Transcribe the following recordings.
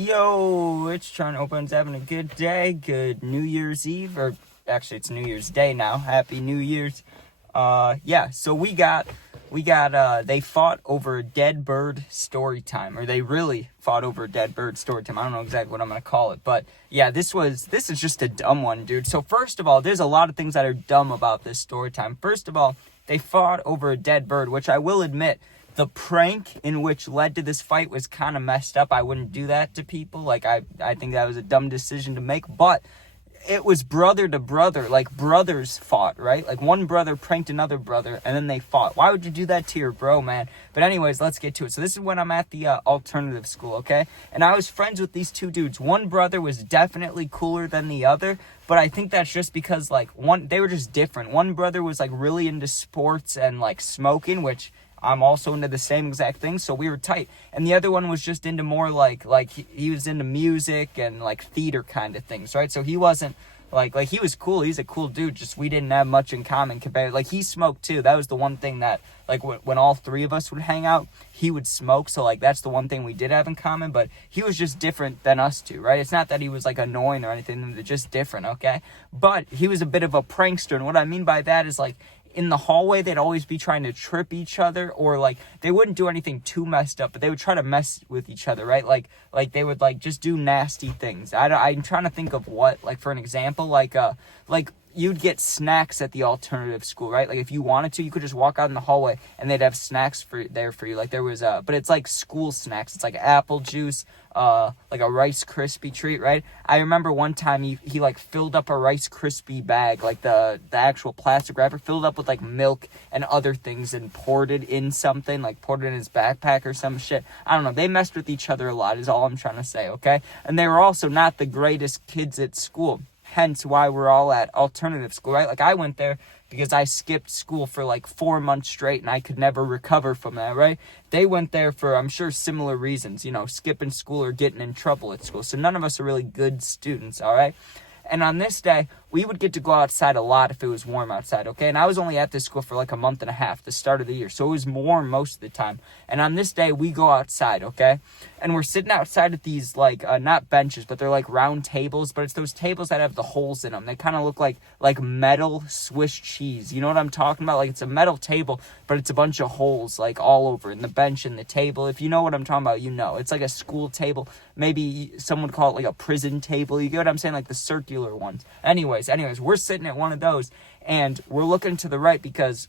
Yo, it's Trying Opens having a good day. Good New Year's Eve, or actually it's New Year's Day now. Happy New Year's. So they fought over a dead bird story time, or they really fought over a dead bird story time. I don't know exactly what I'm gonna call it, but yeah, this is just a dumb one, dude. So first of all, there's a lot of things that are dumb about this story time. First of all, they fought over a dead bird, which I will admit, the prank in which led to this fight was kind of messed up. I wouldn't do that to people. Like, I think that was a dumb decision to make, but it was brother to brother. Like, brothers fought, right? Like, one brother pranked another brother, and then they fought. Why would you do that to your bro, man? But anyways, let's get to it. So this is when I'm at the alternative school, okay? And I was friends with these two dudes. One brother was definitely cooler than the other, but I think that's just because, like, they were just different. One brother was, like, really into sports and, like, smoking, which I'm also into the same exact thing, so we were tight. And the other one was just into more like he was into music and like theater kind of things, right? So he wasn't like he was cool. He's a cool dude. Just we didn't have much in common compared. Like, he smoked too. That was the one thing that, like, when all three of us would hang out, he would smoke. So like that's the one thing we did have in common. But he was just different than us two, right? It's not that he was like annoying or anything. They're just different, okay? But he was a bit of a prankster, and what I mean by that is, like, in the hallway, they'd always be trying to trip each other, or like they wouldn't do anything too messed up, but they would try to mess with each other, right? Like they would like just do nasty things. I'm trying to think of what, like, for an example, like you'd get snacks at the alternative school, right? Like, if you wanted to, you could just walk out in the hallway and they'd have snacks for you. Like, there was but it's like school snacks. It's like apple juice, like a Rice Krispie treat, right? I remember one time he like filled up a Rice Krispie bag, like the actual plastic wrapper, filled up with like milk and other things, and poured it in something, like poured it in his backpack or some shit. I don't know. They messed with each other a lot is all I'm trying to say, okay? And they were also not the greatest kids at school. Hence why we're all at alternative school, right? Like, I went there because I skipped school for like 4 months straight and I could never recover from that, right? They went there for, I'm sure, similar reasons, skipping school or getting in trouble at school. So none of us are really good students, all right? And on this day, we would get to go outside a lot if it was warm outside, okay? And I was only at this school for like a month and a half, the start of the year. So it was warm most of the time. And on this day, we go outside, okay? And we're sitting outside at these, like, not benches, but they're like round tables. But it's those tables that have the holes in them. They kind of look like metal Swiss cheese. You know what I'm talking about? Like, it's a metal table, but it's a bunch of holes, like, all over in the bench and the table. If you know what I'm talking about, you know. It's like a school table. Maybe someone would call it like a prison table. You get what I'm saying? Like the circular ones. Anyways, we're sitting at one of those, and we're looking to the right because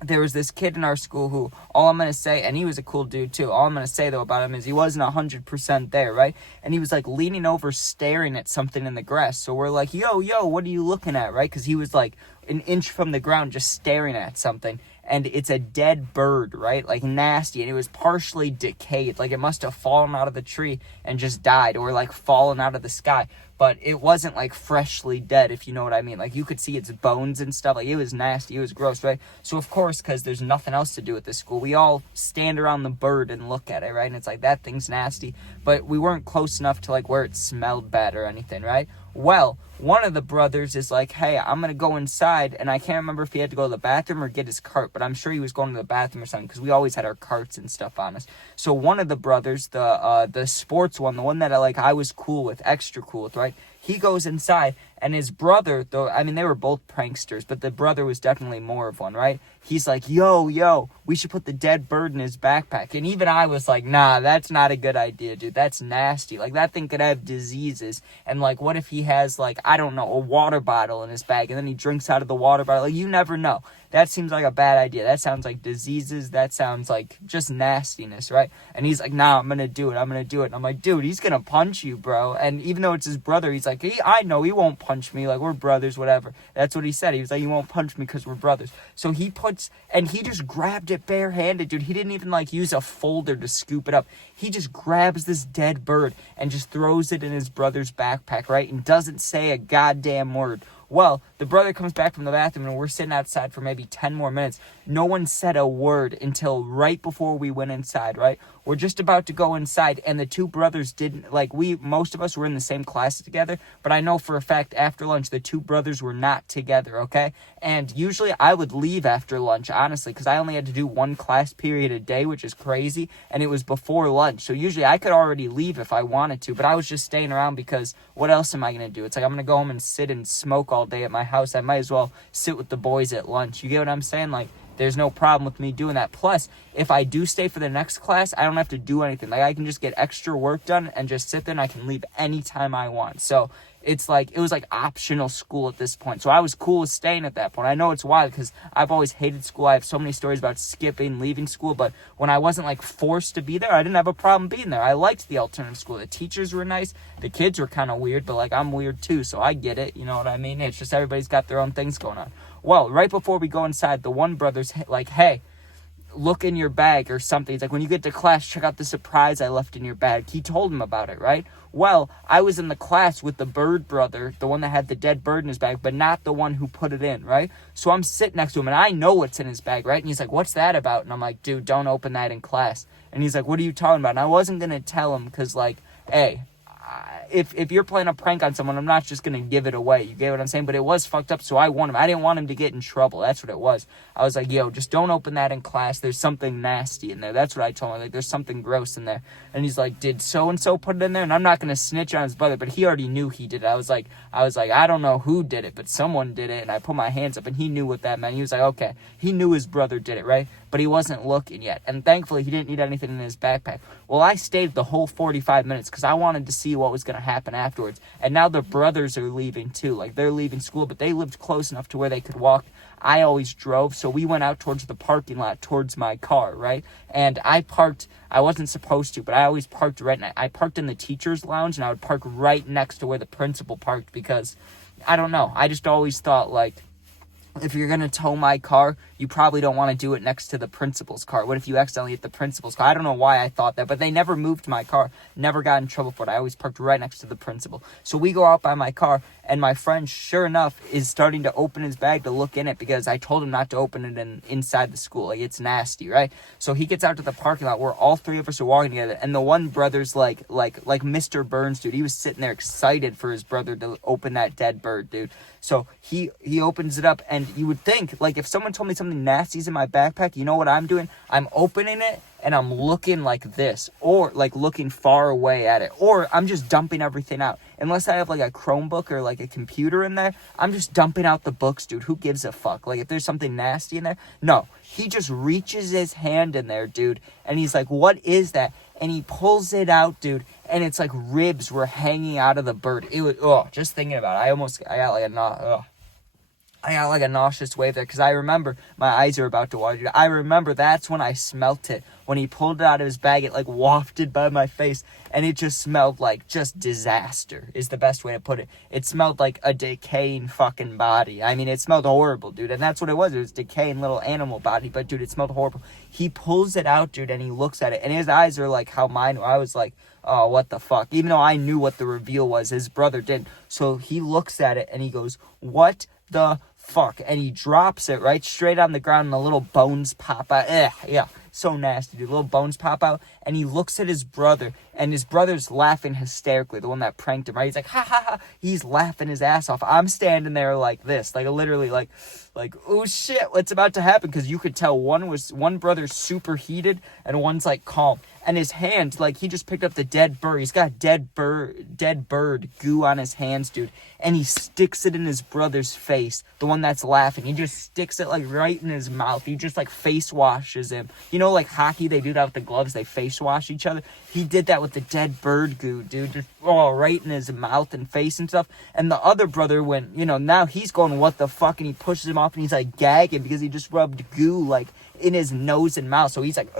there was this kid in our school who, all I'm going to say, and he was a cool dude too, all I'm going to say though about him is he wasn't 100% there, right? And he was like leaning over staring at something in the grass. So we're like, yo, what are you looking at, right? Because he was like an inch from the ground just staring at something. And it's a dead bird, right? Like, nasty. And it was partially decayed. Like, it must have fallen out of the tree and just died, or like fallen out of the sky. But it wasn't like freshly dead, if you know what I mean. Like, you could see its bones and stuff. Like, it was nasty. It was gross, right? So of course, because there's nothing else to do at this school, we all stand around the bird and look at it, right? And it's like, that thing's nasty. But we weren't close enough to like where it smelled bad or anything, right? Well, one of the brothers is like, hey, I'm going to go inside. And I can't remember if he had to go to the bathroom or get his cart, but I'm sure he was going to the bathroom or something, because we always had our carts and stuff on us. So one of the brothers, the sports one, the one that I was cool with, extra cool with, right? He goes inside, and his brother, though, I mean, they were both pranksters, but the brother was definitely more of one, right? He's like, yo, we should put the dead bird in his backpack. And even I was like, nah, that's not a good idea, dude. That's nasty. Like, that thing could have diseases. And, like, what if he has, like, I don't know, a water bottle in his bag, and then he drinks out of the water bottle? Like, you never know. That seems like a bad idea. That sounds like diseases. That sounds like just nastiness, right? And he's like, nah, I'm going to do it. And I'm like, dude, he's going to punch you, bro. And even though it's his brother, he's like, I know he won't punch me. Like, we're brothers, whatever. That's what he said. He was like, he won't punch me because we're brothers. So he just grabbed it barehanded, dude. He didn't even like use a folder to scoop it up. He just grabs this dead bird and just throws it in his brother's backpack, right? And doesn't say a goddamn word. Well, the brother comes back from the bathroom, and we're sitting outside for maybe 10 more minutes. No one said a word until right before we went inside, right? we're just about to go inside, and the two brothers didn't, like, most of us were in the same class together, but I know for a fact after lunch, the two brothers were not together, okay? And usually I would leave after lunch, honestly, because I only had to do one class period a day, which is crazy, and it was before lunch, so usually I could already leave if I wanted to, but I was just staying around because what else am I going to do? It's like I'm going to go home and sit and smoke all day at my house. I might as well sit with the boys at lunch. You get what I'm saying? Like, there's no problem with me doing that. Plus, if I do stay for the next class, I don't have to do anything. Like, I can just get extra work done and just sit there, and I can leave anytime I want. So it's like, it was like optional school at this point. So I was cool with staying at that point. I know it's wild because I've always hated school. I have so many stories about skipping, leaving school. But when I wasn't like forced to be there, I didn't have a problem being there. I liked the alternative school. The teachers were nice. The kids were kind of weird, but like, I'm weird too. So I get it. You know what I mean? It's just everybody's got their own things going on. Well, right before we go inside, the one brother's like, hey, look in your bag or something. He's like, when you get to class, check out the surprise I left in your bag. He told him about it, right? Well, I was in the class with the bird brother, the one that had the dead bird in his bag, but not the one who put it in, right? So I'm sitting next to him, and I know what's in his bag, right? And he's like, what's that about? And I'm like, dude, don't open that in class. And he's like, what are you talking about? And I wasn't going to tell him because, like, hey, if you're playing a prank on someone, I'm not just going to give it away. You get what I'm saying? But it was fucked up, so I warned him. I didn't want him to get in trouble. That's what it was. I was like, yo, just don't open that in class. There's something nasty in there. That's what I told him. Like, there's something gross in there. And he's like, did so-and-so put it in there? And I'm not going to snitch on his brother, but he already knew he did it. I was like, I don't know who did it, but someone did it. And I put my hands up, and he knew what that meant. He was like, okay. He knew his brother did it, right? But he wasn't looking yet. And thankfully, he didn't need anything in his backpack. Well, I stayed the whole 45 minutes because I wanted to see what was going to happen afterwards. And now the brothers are leaving too. Like, they're leaving school, but they lived close enough to where they could walk. I always drove, so we went out towards the parking lot, towards my car, right? And I parked, I wasn't supposed to, but I always parked I parked in the teacher's lounge, and I would park right next to where the principal parked because, I don't know, I just always thought, like, if you're going to tow my car, you probably don't want to do it next to the principal's car. What if you accidentally hit the principal's car? I don't know why I thought that, but they never moved my car. Never got in trouble for it. I always parked right next to the principal. So we go out by my car, and my friend, sure enough, is starting to open his bag to look in it because I told him not to open it inside the school. Like, it's nasty, right? So he gets out to the parking lot where all three of us are walking together, and the one brother's like Mr. Burns, dude. He was sitting there excited for his brother to open that dead bird, dude. So he opens it up, and you would think, like, if someone told me something nasty's in my backpack, you know what I'm doing? I'm opening it, and I'm looking like this, or, like, looking far away at it, or I'm just dumping everything out. Unless I have, like, a Chromebook or, like, a computer in there, I'm just dumping out the books, dude. Who gives a fuck? Like, if there's something nasty in there? No. He just reaches his hand in there, dude, and he's like, what is that? And he pulls it out, dude, and it's like ribs were hanging out of the bird. It was, just thinking about it, I got like a nauseous wave there because I remember my eyes are about to water. Dude. I remember that's when I smelt it. When he pulled it out of his bag, it like wafted by my face, and it just smelled like just disaster is the best way to put it. It smelled like a decaying fucking body. I mean, it smelled horrible, dude, and that's what it was. It was decaying little animal body, but dude, it smelled horrible. He pulls it out, dude, and he looks at it, and his eyes are like how mine were. I was like, oh, what the fuck? Even though I knew what the reveal was, his brother didn't. So he looks at it, and he goes, what the fuck? And he drops it right straight on the ground, and the little bones pop out. Yeah, so nasty, dude. Little bones pop out, and he looks at his brother, and his brother's laughing hysterically, the one that pranked him, right? He's like, ha, ha, ha. He's laughing his ass off. I'm standing there like this, like literally like, oh shit, what's about to happen? Because you could tell one brother's super heated, and one's like calm. And his hand, like, he just picked up the dead bird. He's got dead bird goo on his hands, dude. And he sticks it in his brother's face, the one that's laughing. He just sticks it, like, right in his mouth. He just, like, face washes him. You know, like hockey, they do that with the gloves. They face wash each other. He did that with the dead bird goo, dude. Just, right in his mouth and face and stuff. And the other brother went, now he's going, what the fuck? And he pushes him off, and he's, like, gagging because he just rubbed goo, like, in his nose and mouth. So he's like,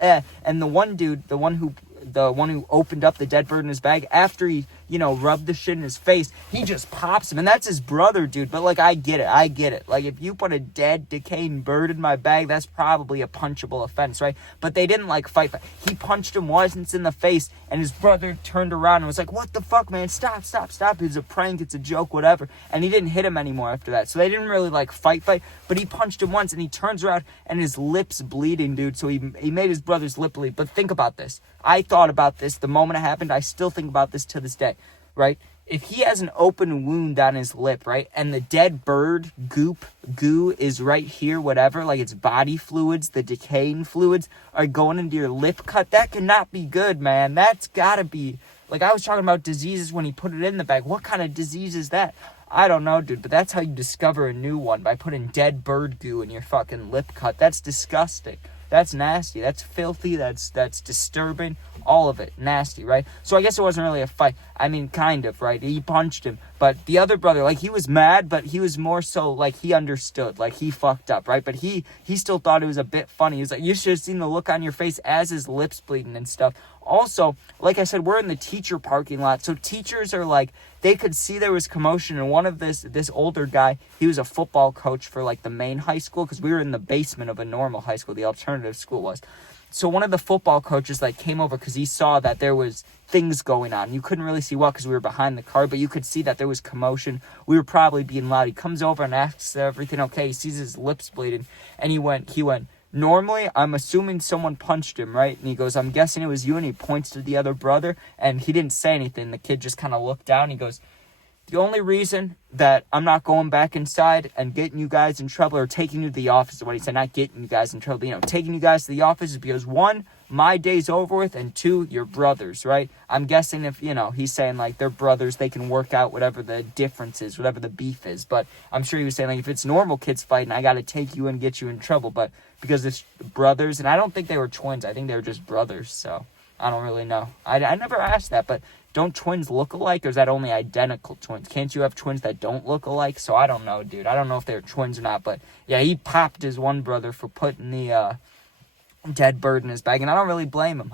and the one dude, the one who opened up the dead bird in his bag, after he rub the shit in his face. He just pops him, and that's his brother, dude. But, like, I get it. Like, if you put a dead, decaying bird in my bag, that's probably a punchable offense, right? But they didn't, like, fight. He punched him once in the face, and his brother turned around and was like, what the fuck, man? Stop. It's a prank. It's a joke, whatever. And he didn't hit him anymore after that. So they didn't really, like, fight. But he punched him once, and he turns around, and his lip's bleeding, dude. So he made his brother's lip bleed. But think about this. I thought about this the moment it happened. I still think about this to this day, right? If he has an open wound on his lip, right, and the dead bird goo is right here, whatever, like its body fluids, the decaying fluids are going into your lip cut, that cannot be good, man. That's gotta be, like, I was talking about diseases when he put it in the bag. What kind of disease is that? I don't know, dude, but that's how you discover a new one, by putting dead bird goo in your fucking lip cut. That's disgusting. That's nasty. That's filthy. That's disturbing. All of it. Nasty, right? So I guess it wasn't really a fight. I mean, kind of, right? He punched him. But the other brother, like, he was mad, but he was more so, like, he understood. Like, he fucked up, right? But he still thought it was a bit funny. He was like, you should have seen the look on your face as his lips bleeding and stuff. Also, like I said, we're in the teacher parking lot. So teachers are like, they could see there was commotion. And one of this older guy, he was a football coach for, like, the main high school. Because we were in the basement of a normal high school. The alternative school was. So one of the football coaches, like, came over because he saw that there was things going on. You couldn't really see what because we were behind the car, but you could see that there was commotion. We were probably being loud. He comes over and asks everything okay. He sees his lips bleeding, and he went, normally, I'm assuming someone punched him, right? And he goes, I'm guessing it was you, and he points to the other brother, and he didn't say anything. The kid just kind of looked down. He goes, the only reason that I'm not going back inside and getting you guys in trouble, or taking you to the office, is what he said, not getting you guys in trouble, taking you guys to the office is because, one, my day's over with, and two, you're brothers, right? I'm guessing if, he's saying, like, they're brothers, they can work out whatever the difference is, whatever the beef is. But I'm sure he was saying, like, if it's normal kids fighting, I got to take you and get you in trouble. But because it's brothers, and I don't think they were twins, I think they were just brothers, so I don't really know. I never asked that, but don't twins look alike, or is that only identical twins? Can't you have twins that don't look alike? So I don't know, dude. I don't know if they're twins or not, but yeah, he popped his one brother for putting the dead bird in his bag, and I don't really blame him.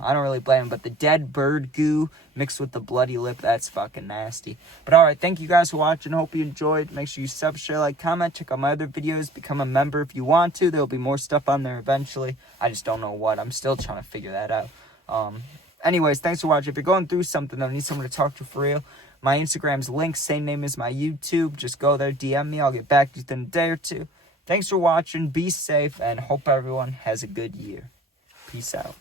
But the dead bird goo mixed with the bloody lip, that's fucking nasty. But alright, thank you guys for watching. Hope you enjoyed. Make sure you sub, share, like, comment. Check out my other videos. Become a member if you want to. There'll be more stuff on there eventually. I just don't know what. I'm still trying to figure that out. Anyways, thanks for watching. If you're going through something, though, need someone to talk to for real, my Instagram's linked, same name as my YouTube. Just go there, DM me. I'll get back to you within a day or two. Thanks for watching. Be safe, and hope everyone has a good year. Peace out.